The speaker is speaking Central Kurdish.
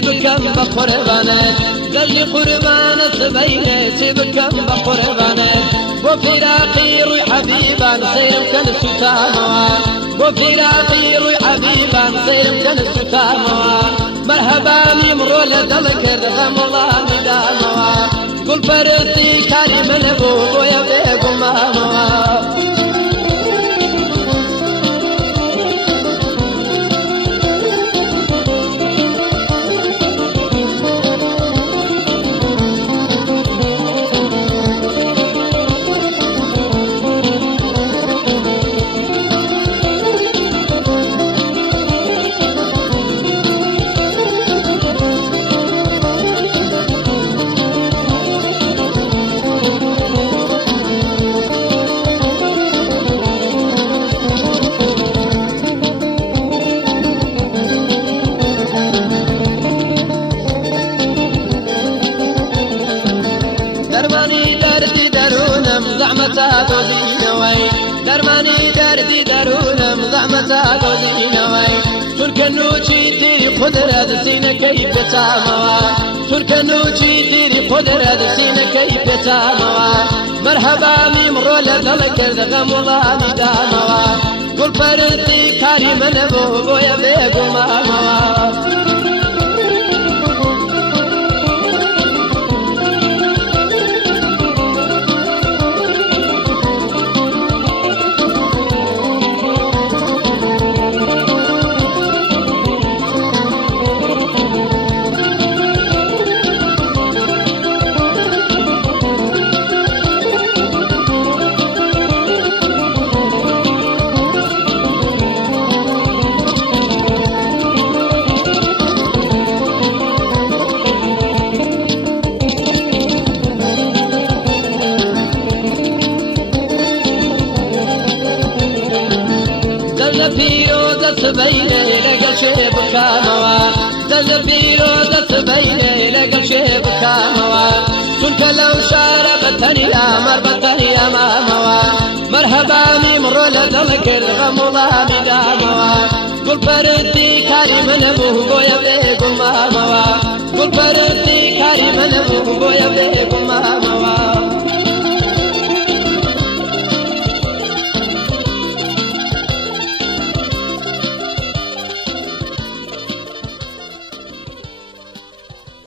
بكم بقربانات قلبي قربانة سبينة بكم بقربانات وفراقي روي حبيبان سيرم كان السلطانوا وفراقي روي حبيبان سيرم كان السلطانوا مرحبا ممرو لدلك رغم الله مداموا قل فرتي كريم نبوغ ويا بيغو ماموا درماني دردي درونم زعمتا دودينوي درماني دردي درونم زعمتا دودينوي تركنوشي تيري قدرة سينا كيف تاموا تركنوشي تيري قدرة سينا كيف تاموا مرحبا ممرو لدلك رغم الله مداموا قل فرتي كريم نبوغ ويا بيغو ماموا زلفيرو سبينة لقل شيب كاموا زلفيرو سبينة لقل شيب كاموا تلك لو شاربتني يا مربتني يا ماموا مرحبا ممرو لدلك الغم الله مداموا قل فردي كريم نبوه ويا بيغو ماموا